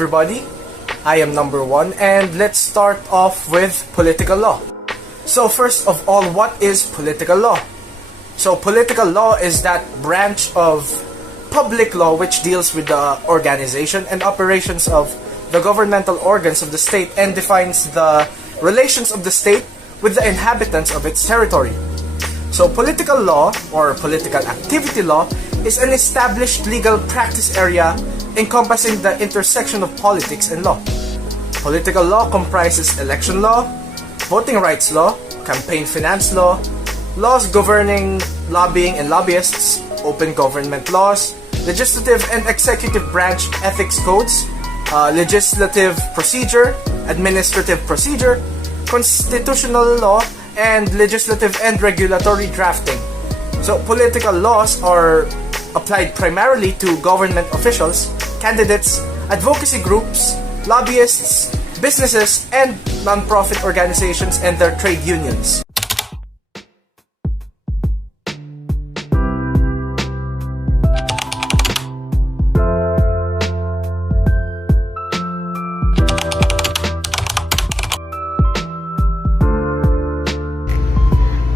everybody, I am number one, and let's start off with political law. So first of all, what is political law? So political law is that branch of public law which deals with the organization and operations of the governmental organs of the state and defines the relations of the state with the inhabitants of its territory. So political law or political activity law is an established legal practice area encompassing the intersection of politics and law. Political law comprises election law, voting rights law, campaign finance law, laws governing lobbying and lobbyists, open government laws, legislative and executive branch ethics codes, legislative procedure, administrative procedure, constitutional law, and legislative and regulatory drafting. So political laws are applied primarily to government officials, candidates, advocacy groups, lobbyists, businesses, and non-profit organizations and their trade unions.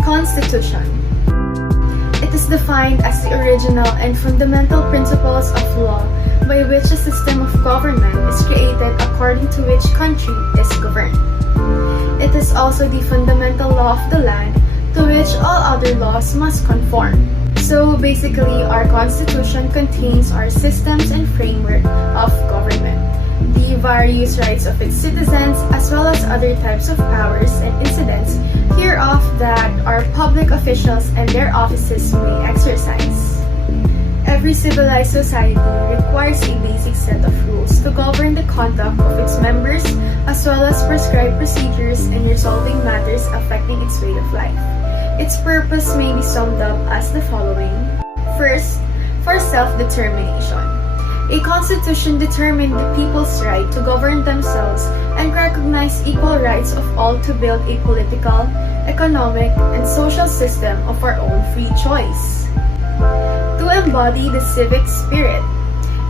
Constitution. It is defined as the original and fundamental principles of law by which a system of government is created according to which country is governed. It is also the fundamental law of the land to which all other laws must conform. So basically, our constitution contains our systems and framework of government, the various rights of its citizens, as well as other types of powers and incidents hereof that our public officials and their offices may exercise. Every civilized society requires a basic set of rules to govern the conduct of its members, as well as prescribe procedures in resolving matters affecting its way of life. Its purpose may be summed up as the following. First, for self-determination. A constitution determined the people's right to govern themselves and recognize equal rights of all to build a political, economic, and social system of our own free choice. To embody the civic spirit.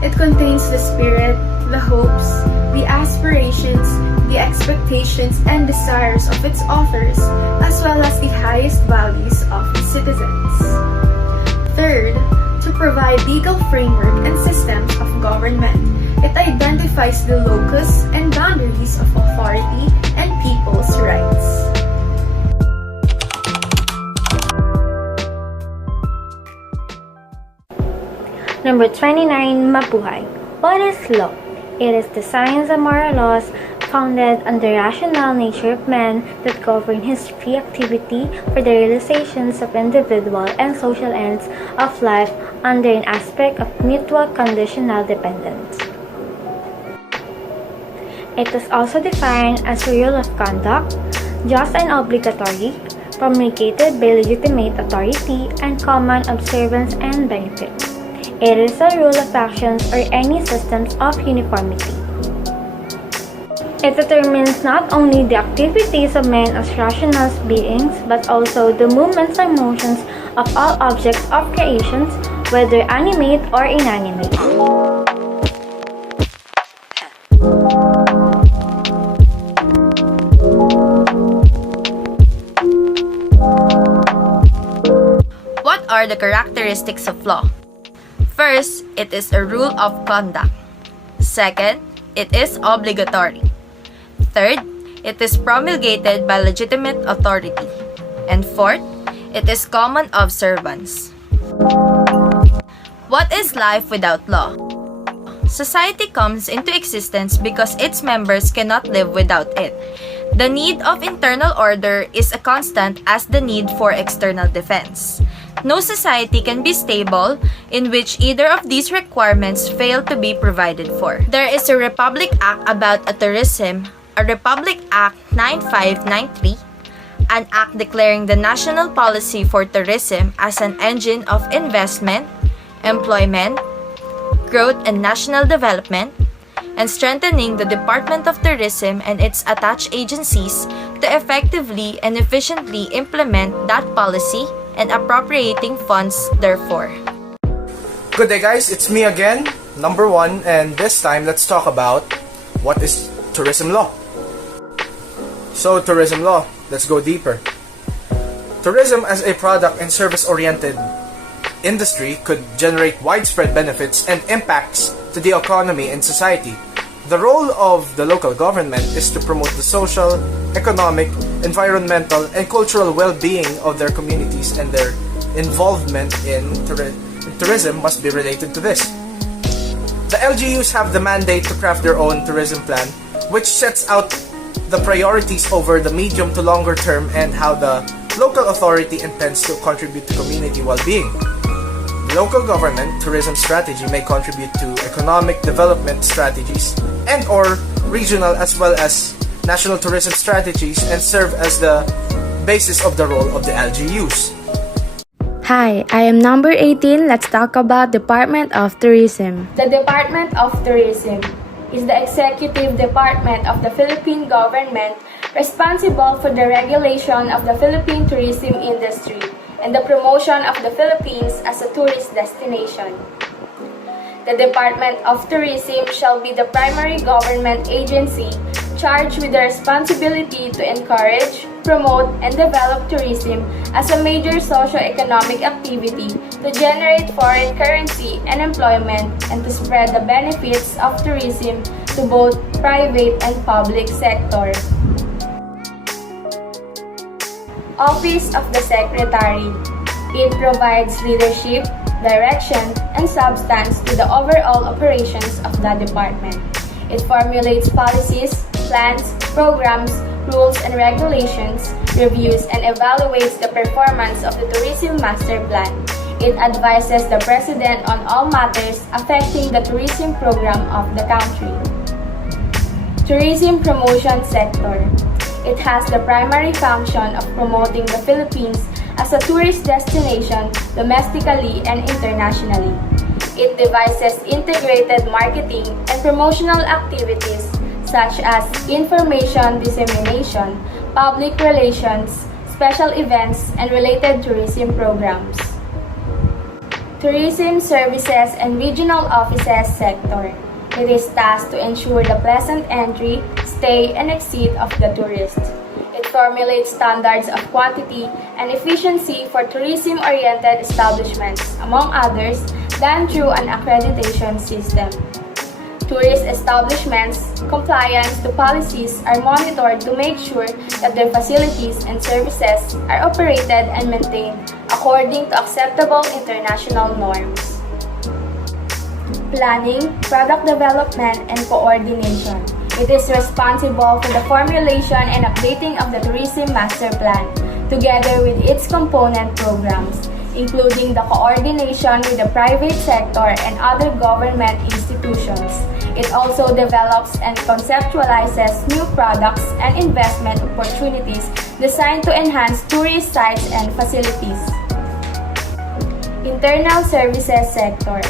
It contains the spirit, the hopes, the aspirations, the expectations, and desires of its authors, as well as the highest values of its citizens. Third, to provide legal framework and systems of government. It identifies the locus and boundaries of authority and people's rights. Number 29, Mabuhay. What is law? It is the science of moral laws founded on the rational nature of man that govern his free activity for the realizations of individual and social ends of life under an aspect of mutual conditional dependence. It is also defined as a rule of conduct, just and obligatory, promulgated by legitimate authority and common observance and benefit. It is a rule of actions or any systems of uniformity. It determines not only the activities of men as rational beings, but also the movements and motions of all objects of creations, whether animate or inanimate. What are the characteristics of law? First, it is a rule of conduct. Second, it is obligatory. Third, it is promulgated by legitimate authority. And fourth, it is common observance. What is life without law? Society comes into existence because its members cannot live without it. The need of internal order is as constant as the need for external defense. No society can be stable in which either of these requirements fail to be provided for. There is a Republic Act about tourism, a Republic Act 9593, an act declaring the national policy for tourism as an engine of investment, employment, growth, and national development, and strengthening the Department of Tourism and its attached agencies to effectively and efficiently implement that policy and appropriating funds therefore. Good day guys, it's me again, number one, and this time let's talk about what is tourism law? So, tourism law, let's go deeper. Tourism as a product and service-oriented industry could generate widespread benefits and impacts to the economy and society. The role of the local government is to promote the social, economic, environmental, and cultural well-being of their communities, and their involvement in tourism must be related to this. The LGUs have the mandate to craft their own tourism plan, which sets out the priorities over the medium to longer term and how the local authority intends to contribute to community well-being. The local government tourism strategy may contribute to economic development strategies and or regional as well as national tourism strategies and serve as the basis of the role of the LGUs. Hi, I am number 18. Let's talk about Department of Tourism. The Department of Tourism is the executive department of the Philippine government responsible for the regulation of the Philippine tourism industry and the promotion of the Philippines as a tourist destination. The Department of Tourism shall be the primary government agency charged with the responsibility to encourage, promote, and develop tourism as a major socio-economic activity to generate foreign currency and employment and to spread the benefits of tourism to both private and public sector. Office of the Secretary. It provides leadership, direction, and substance to the overall operations of the department. It formulates policies, plans, programs, rules and regulations, reviews and evaluates the performance of the Tourism Master Plan. It advises the President on all matters affecting the tourism program of the country. Tourism Promotion Sector. It has the primary function of promoting the Philippines as a tourist destination domestically and internationally. It devises integrated marketing and promotional activities such as information dissemination, public relations, special events, and related tourism programs. Tourism Services and Regional Offices Sector. It is tasked to ensure the pleasant entry, stay, and exit of the tourist. It formulates standards of quantity and efficiency for tourism-oriented establishments, among others, done through an accreditation system. Tourist establishments' compliance to policies are monitored to make sure that their facilities and services are operated and maintained according to acceptable international norms. Planning, product development, and coordination. It is responsible for the formulation and updating of the Tourism Master Plan, together with its component programs, including the coordination with the private sector and other government institutions. It also develops and conceptualizes new products and investment opportunities designed to enhance tourist sites and facilities. Internal Services Sector.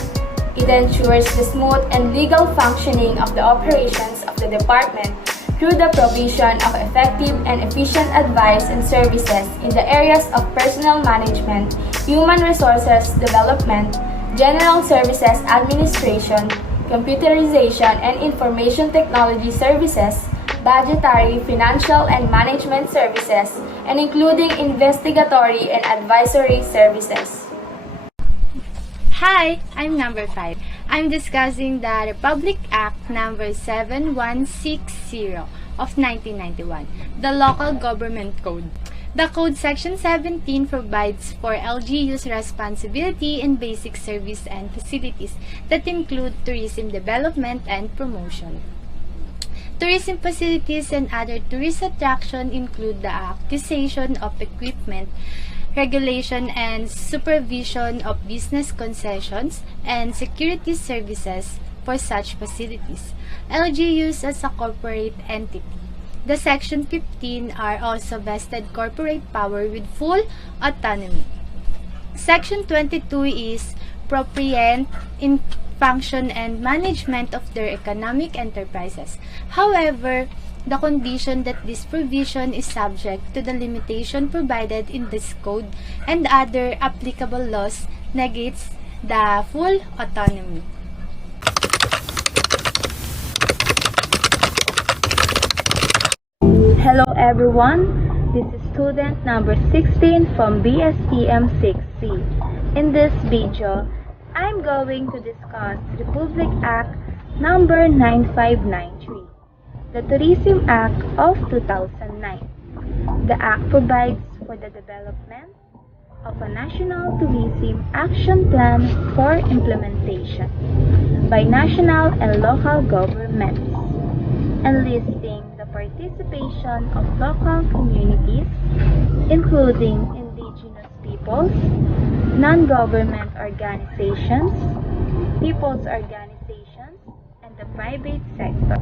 It ensures the smooth and legal functioning of the operations of the department through the provision of effective and efficient advice and services in the areas of personnel management, human resources development, general services administration, computerization and information technology services, budgetary, financial, and management services, and including investigatory and advisory services. Hi, I'm number 5. I'm discussing the Republic Act number 7160 of 1991, the Local Government Code. The Code Section 17 provides for LGU's responsibility in basic service and facilities that include tourism development and promotion. Tourism facilities and other tourist attractions include the acquisition of equipment, regulation and supervision of business concessions, and security services for such facilities. LGUs as a corporate entity. The Section 15 are also vested corporate power with full autonomy. Section 22 is propriant in function and management of their economic enterprises. However, the condition that this provision is subject to the limitation provided in this code and other applicable laws negates the full autonomy. Hello everyone, this is student number 16 from BSTM 6C. In this video, I'm going to discuss Republic Act number 9593, the Tourism Act of 2009. The act provides for the development of a national tourism action plan for implementation by national and local governments, enlisting the participation of local communities, including indigenous peoples, non-government organizations, people's organizations, and the private sector.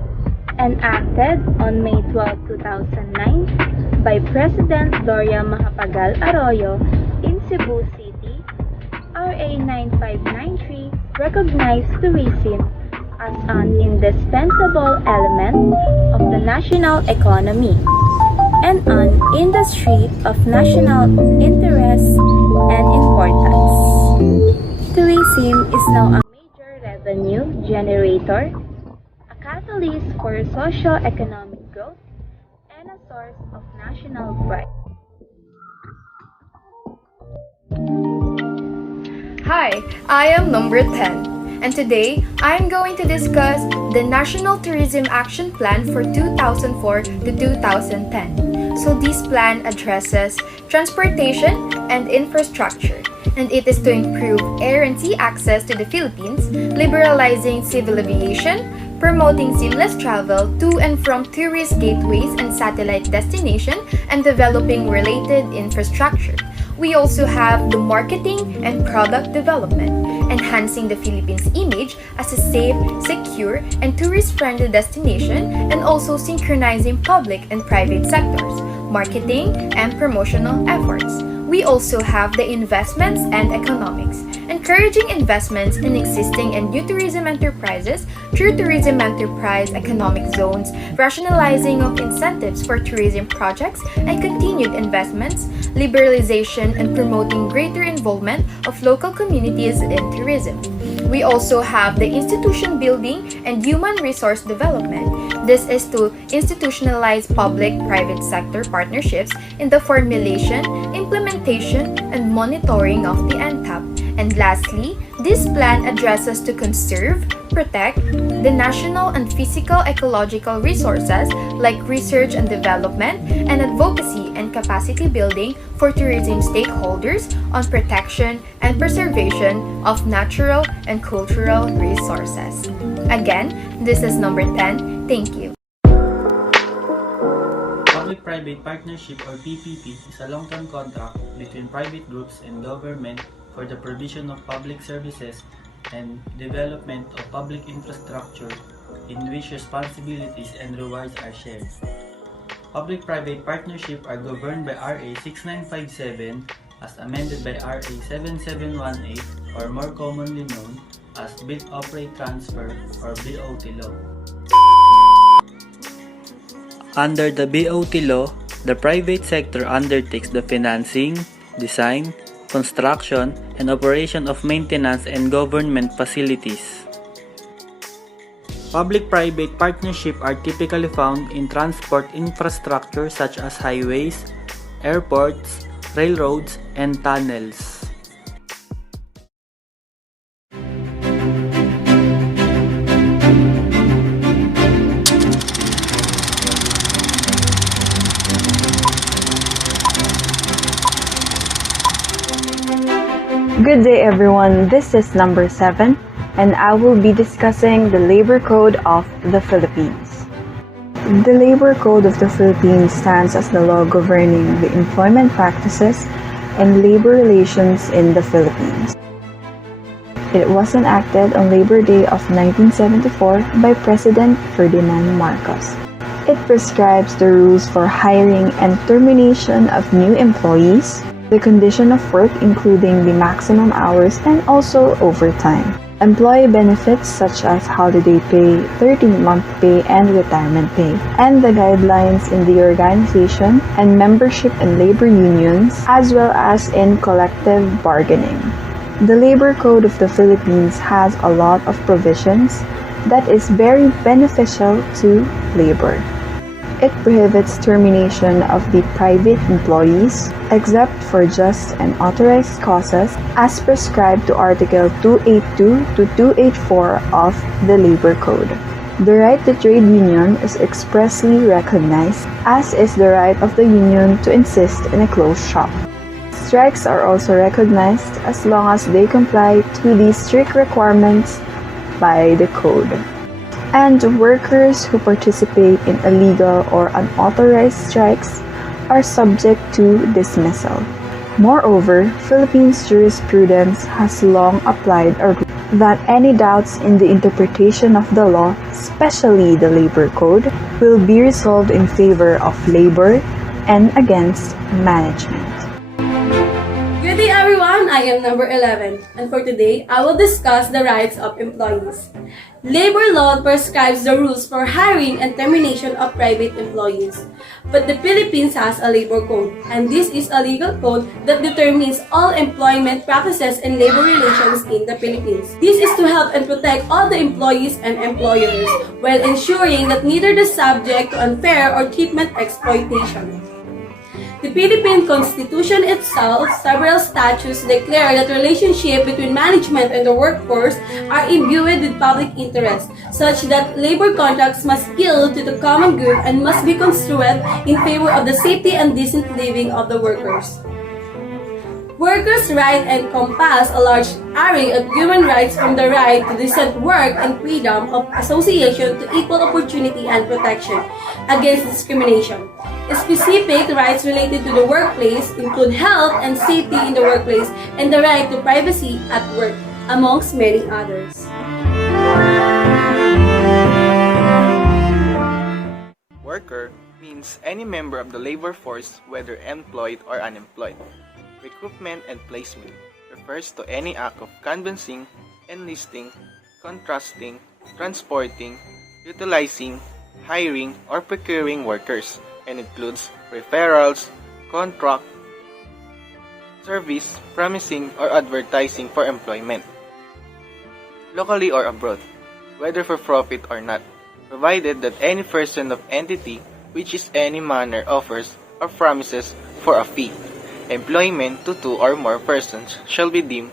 Enacted on May 12, 2009 by President Gloria Macapagal Arroyo in Cebu City, RA 9593 recognized tourism as an indispensable element of the national economy and an industry of national interest and importance. Tourism is now a major revenue generator, a catalyst for socio-economic growth, and a source of national pride. Hi, I am number 10, and today I am going to discuss the National Tourism Action Plan for 2004 to 2010. So this plan addresses transportation and infrastructure, and it is to improve air and sea access to the Philippines, liberalizing civil aviation, promoting seamless travel to and from tourist gateways and satellite destinations, and developing related infrastructure. We also have the marketing and product development, enhancing the Philippines' image as a safe, secure, and tourist-friendly destination, and also synchronizing public and private sectors, marketing and promotional efforts. We also have the investments and economics, encouraging investments in existing and new tourism enterprises through tourism enterprise economic zones, rationalizing of incentives for tourism projects, and continued investments, liberalization, and promoting greater involvement of local communities in tourism. We also have the institution building and human resource development. This is to institutionalize public-private sector partnerships in the formulation, implementation, and monitoring of the NTAP. And lastly, this plan addresses to conserve, protect the national and physical ecological resources like research and development and advocacy and capacity building for tourism stakeholders on protection and preservation of natural and cultural resources. Again, this is number 10. Thank you. Public-Private Partnership or PPP is a long-term contract between private groups and government for the provision of public services and development of public infrastructure in which responsibilities and rewards are shared. Public-private partnerships are governed by RA 6957 as amended by RA 7718 or more commonly known as Build Operate Transfer or BOT law. Under the BOT law, the private sector undertakes the financing, design, construction, and operation of maintenance and government facilities. Public-private partnerships are typically found in transport infrastructure such as highways, airports, railroads, and tunnels. Good day everyone, this is number 7 and I will be discussing the Labor Code of the Philippines. The Labor Code of the Philippines stands as the law governing the employment practices and labor relations in the Philippines. It was enacted on Labor Day of 1974 by President Ferdinand Marcos. It prescribes the rules for hiring and termination of new employees, the condition of work including the maximum hours and also overtime, employee benefits such as holiday pay, 13-month pay, and retirement pay, and the guidelines in the organization and membership in labor unions, as well as in collective bargaining. The Labor Code of the Philippines has a lot of provisions that is very beneficial to labor. It prohibits termination of the private employees, except for just and authorized causes, as prescribed to Article 282 to 284 of the Labor Code. The right to trade union is expressly recognized, as is the right of the union to insist in a closed shop. Strikes are also recognized as long as they comply to the strict requirements by the code. And workers who participate in illegal or unauthorized strikes are subject to dismissal. Moreover, Philippines jurisprudence has long applied a rule that any doubts in the interpretation of the law, especially the Labor Code, will be resolved in favor of labor and against management. Good day everyone, I am number 11, and for today, I will discuss the rights of employees. Labor law prescribes the rules for hiring and termination of private employees. But the Philippines has a labor code, and this is a legal code that determines all employment practices and labor relations in the Philippines. This is to help and protect all the employees and employers, while ensuring that neither is subject to unfair or treatment exploitation. The Philippine Constitution itself, several statutes declare that relationship between management and the workforce are imbued with public interest, such that labor contracts must yield to the common good and must be construed in favor of the safety and decent living of the workers. Workers' rights encompass a large array of human rights, from the right to decent work and freedom of association to equal opportunity and protection against discrimination. Specific rights related to the workplace include health and safety in the workplace and the right to privacy at work, amongst many others. Worker means any member of the labor force, whether employed or unemployed. Recruitment and placement refers to any act of canvassing, enlisting, contrasting, transporting, utilizing, hiring, or procuring workers, and includes referrals, contract, service, promising, or advertising for employment, locally or abroad, whether for profit or not, provided that any person of entity which is any manner offers or promises for a fee employment to two or more persons shall be deemed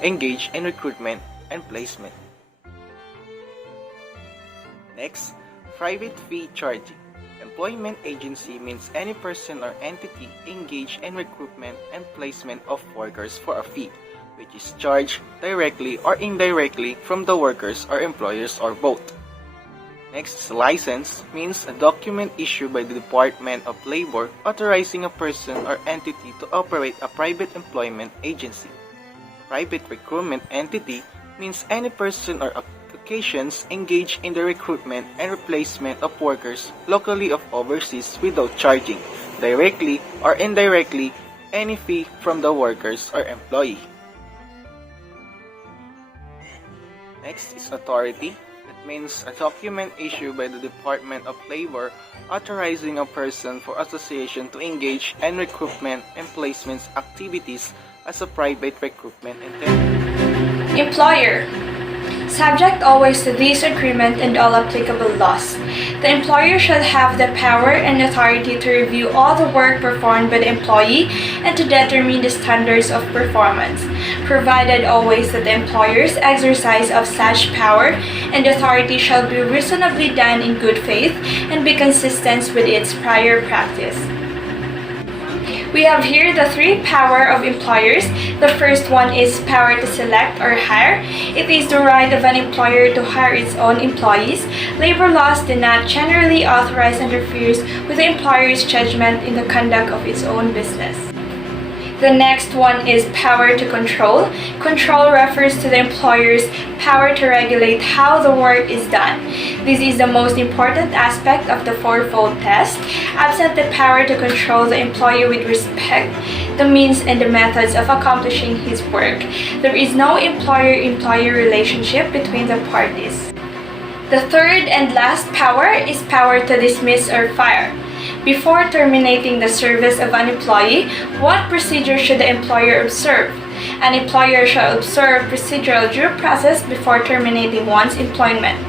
engaged in recruitment and placement. Next, private fee charging. Employment agency means any person or entity engaged in recruitment and placement of workers for a fee, which is charged directly or indirectly from the workers or employers or both. Next, license means a document issued by the Department of Labor authorizing a person or entity to operate a private employment agency. Private recruitment entity means any person or occasions engaged in the recruitment and replacement of workers locally or overseas without charging, directly or indirectly, any fee from the workers or employee. Next is authority. Means a document issued by the Department of Labor authorizing a person for association to engage in recruitment and placements activities as a private recruitment entity. Employer. Subject always to this agreement and all applicable laws. The employer shall have the power and authority to review all the work performed by the employee and to determine the standards of performance, provided always that the employer's exercise of such power and authority shall be reasonably done in good faith and be consistent with its prior practice. We have here the three power of employers. The first one is power to select or hire. It is the right of an employer to hire its own employees. Labor laws do not generally authorize and interferes with the employer's judgment in the conduct of its own business. The next one is power to control. Control refers to the employer's power to regulate how the work is done. This is the most important aspect of the fourfold test. Absent the power to control the employee with respect, the means and the methods of accomplishing his work, there is no employer-employee relationship between the parties. The third and last power is power to dismiss or fire. Before terminating the service of an employee, what procedure should the employer observe? An employer shall observe procedural due process before terminating one's employment.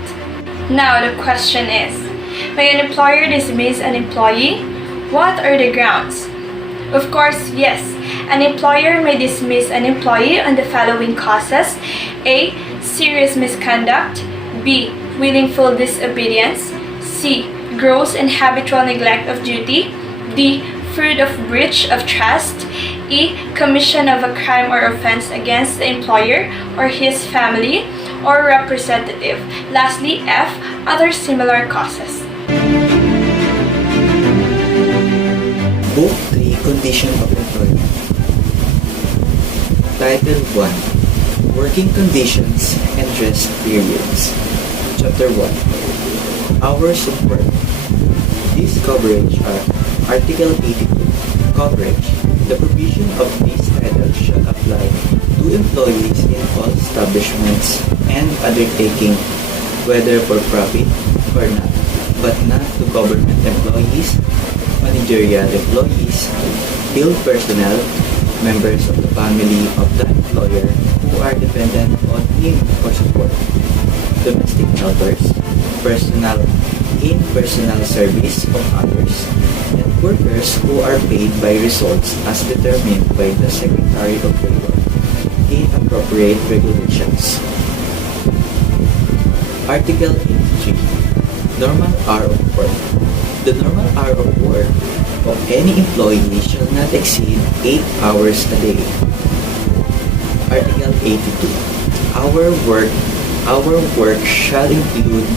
Now the question is, May an employer dismiss an employee? What are the grounds? Of course, yes. An employer may dismiss an employee on the following causes: A. Serious misconduct. B. Willful disobedience. C. Gross and habitual neglect of duty. D. Fruit of breach of trust. E. Commission of a crime or offense against the employer or his family or representative. Lastly, F. Other similar causes. Book 3 Condition of Employment. Title 1 Working Conditions and Rest Periods. Chapter 1 Hours of Work. These coverage are Article 82 Coverage. The provision of these titles shall apply to employees in all establishments and undertaking, whether for profit or not, but not to government employees, managerial employees, field personnel, members of the family of the employer who are dependent on him for support, domestic helpers, personnel in personal service of others, and workers who are paid by results as determined by the Secretary of Labor in appropriate regulations. Article 83 Normal hour of work. The normal hour of work of any employee shall not exceed 8 hours a day. Article 82. Our work shall include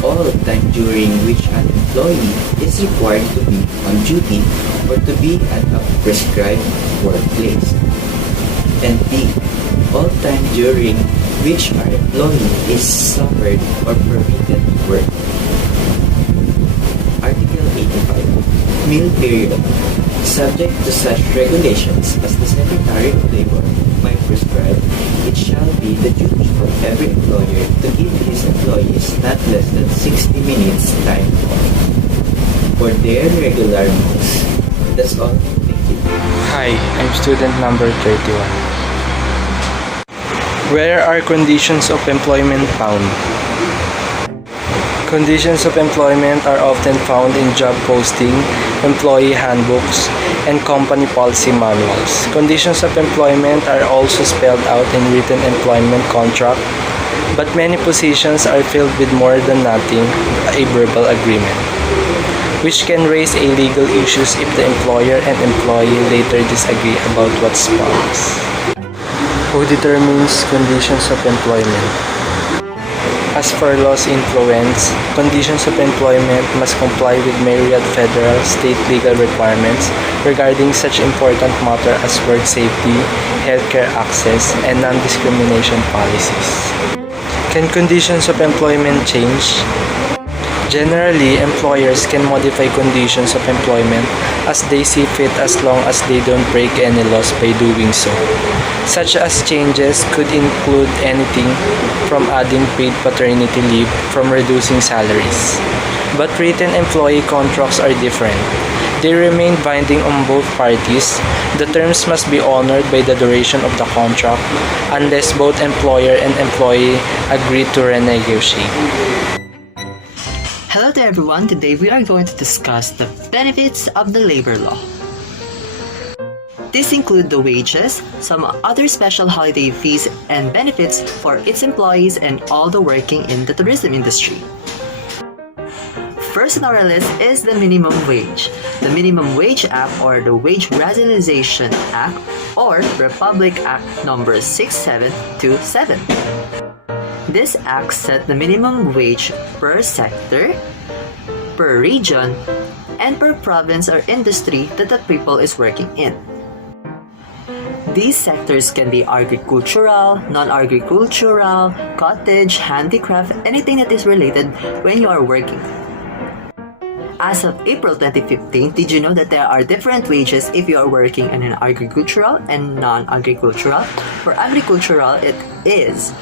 all time during which an employee is required to be on duty or to be at a prescribed workplace. And B. All time during which our employee is suffered or permitted to work. Article 85. Meal period. Subject to such regulations as the Secretary of Labor might prescribe, it shall be the duty of every employer to give his employees not less than 60 minutes time off for their regular meals. That's all. Thank you. Hi, I'm student number 31. Where are conditions of employment found? Conditions of employment are often found in job posting, employee handbooks, and company policy manuals. Conditions of employment are also spelled out in written employment contract, but many positions are filled with more than nothing, a verbal agreement, which can raise a legal issues if the employer and employee later disagree about what's promised. Who determines conditions of employment? As for law's influence, conditions of employment must comply with myriad federal, state legal requirements regarding such important matter as work safety, healthcare access, and non-discrimination policies. Can conditions of employment change? Generally, employers can modify conditions of employment as they see fit as long as they don't break any laws by doing so. Such as changes could include anything from adding paid paternity leave from reducing salaries. But written employee contracts are different. They remain binding on both parties. The terms must be honored by the duration of the contract unless both employer and employee agree to renegotiate. Hello to everyone. Today we are going to discuss the benefits of the labor law. These include the wages, some other special holiday fees and benefits for its employees and all the working in the tourism industry. First on our list is the minimum wage. The Minimum Wage Act or the Wage Rationalization Act or Republic Act number 6727. This act set the minimum wage per sector, per region, and per province or industry that the people is working in. These sectors can be agricultural, non-agricultural, cottage, handicraft, anything that is related when you are working. As of April 2015, did you know that there are different wages if you are working in an agricultural and non-agricultural? For agricultural, it is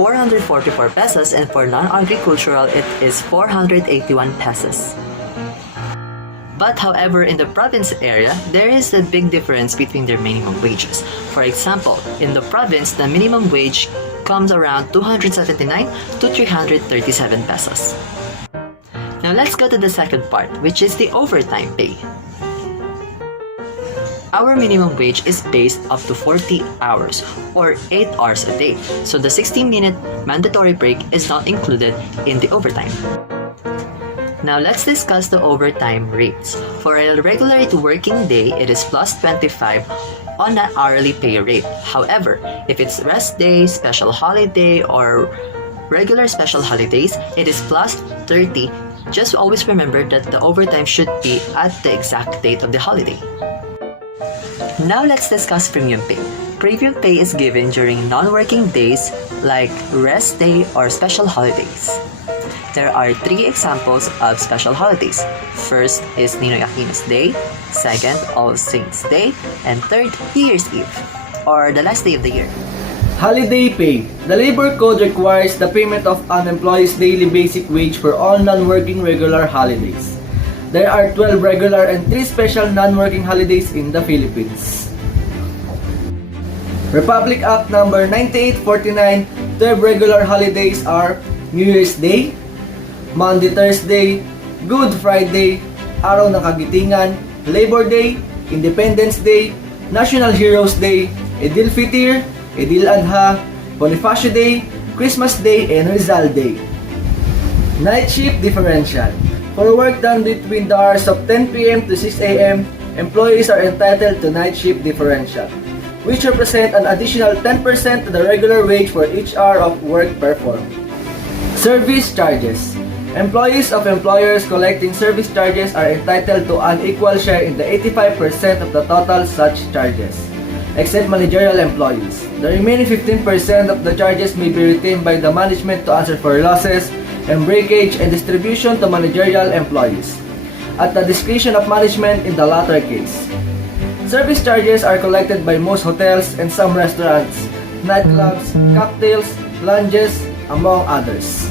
444 pesos and for non-agricultural, it is 481 pesos. But however, in the province area, there is a big difference between their minimum wages. For example, in the province, the minimum wage comes around 279 to 337 pesos. Now Now let's go to the second part, which is the overtime pay. Our minimum wage is based up to 40 hours or 8 hours a day, so the 16-minute mandatory break is not included in the overtime. Now let's discuss the overtime rates. For a regular working day, it is plus 25 on an hourly pay rate. However, if it's rest day, special holiday, or regular special holidays, it is plus 30. Just always remember that the overtime should be at the exact date of the holiday. Now let's discuss premium pay. Premium pay is given during non-working days like rest day or special holidays. There are 3 examples of special holidays. First is Ninoy Aquino's Day, second, All Saints Day, and third, New Year's Eve, or the last day of the year. Holiday pay. The Labor Code requires the payment of an employee's daily basic wage for all non-working regular holidays. There are 12 regular and 3 special non-working holidays in the Philippines. Republic Act number 9849, 12 regular holidays are New Year's Day, Monday, Thursday, Good Friday, Araw ng Kagitingan, Labor Day, Independence Day, National Heroes Day, Idil Fitr, Idil Adha, Bonifacio Day, Christmas Day, and Rizal Day. Night shift differential. For work done between the hours of 10 p.m. to 6 a.m., employees are entitled to night shift differential, which represent an additional 10% to the regular wage for each hour of work performed. Service charges. Employees of employers collecting service charges are entitled to an equal share in the 85% of the total such charges, except managerial employees. The remaining 15% of the charges may be retained by the management to answer for losses and breakage and distribution to managerial employees, at the discretion of management in the latter case. Service charges are collected by most hotels and some restaurants, nightclubs, cocktails, lounges, among others.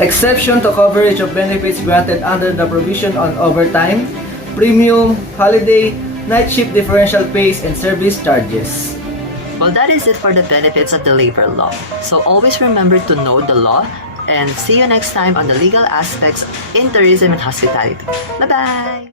Exception to coverage of benefits granted under the provision on overtime, premium, holiday, night shift differential pays, and service charges. Well, that is it for the benefits of the labor law. So always remember to know the law, and see you next time on the legal aspects in tourism and hospitality. Bye-bye!